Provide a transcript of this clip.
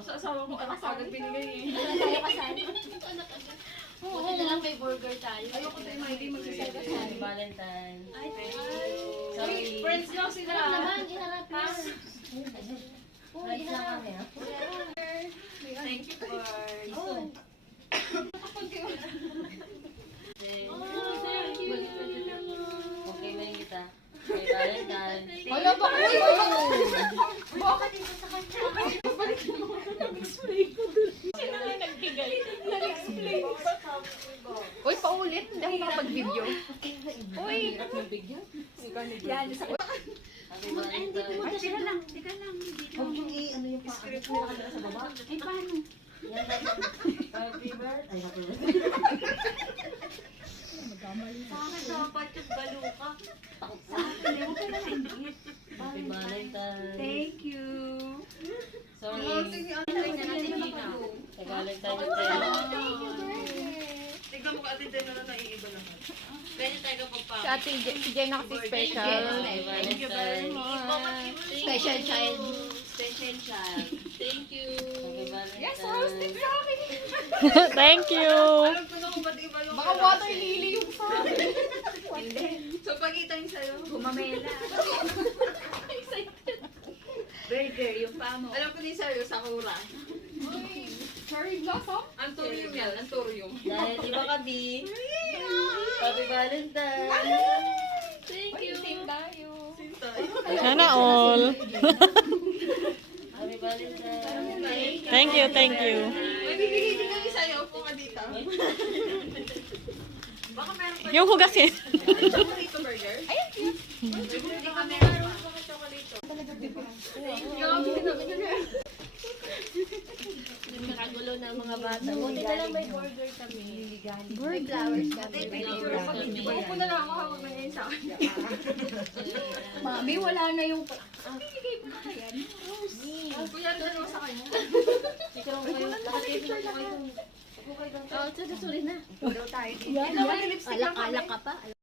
sa asawa ko, anak agad binigay eh. Tayo kasal. Buti na lang may burger tayo. Ayoko tayo, Miley, magsasal ka sa Valentine. Ay, Sorry. friends daw sila. Harap naman, iharap na. Friends lang kami, ha? Thank you, Lord. Oh. Okay, may kita. May Valentine. Wala ba kayo? Baka dito sa kanya. Nag-explain ko dun. Sino na nagbigay? Nag-explain. Uy, paulit. Hindi ako makapag-video. Uy! Yan, sa Happy Valentine. Ay, teka lang, teka lang. Huwag yung ano yung pa. Ano yung nakatira sa baba? Ay, paano? Yan, happy birthday. Ay, happy birthday. Sa akin dapat yung baluka. Sa akin, huwag ka na hindi. Happy Valentine. Thank you. Sorry. Ay, natin Gina. Kay Valentine yung tayo. Tignan mo ka atin din na naiiba naman. Pwede tayo pagpapakita. Si Ate si Jenna kasi special. Thank you very much. Special child. Special child. Thank you. Happy Valentine. Yes, hosting sa akin. Thank you. Alam ko na kung ba't iba yung... Baka water lily yung sa akin. Hindi. So, pagkita yung sa'yo. Gumamela. Burger, yung pa mo. Alam ko din sa'yo, Sakura. Cherry blossom? Anturium yan, Anturium. Dahil iba ka, B. Happy Valentine. Thank you. Same tayo. Sinta. Sana all. Happy Valentine. Thank you, thank you. May bibigay din kami sa'yo. Upo ka dito. Baka meron pa Yung hugasin. chocolate burger. Ayun, cute. Hindi ka meron pa. Nakagulo ng mga bata. Buti na lang may burger kami. May flowers kami. May flowers. Upo na lang ako hawag na ngayon sa akin. Mami, wala na yung... Bibigay mo na yan. Kuya, dalawa sa kanya. Ikaw kayo. Nakapipicture lang kayo. Oh, sorry na. Daw tayo dito. Alak-alak ka pa.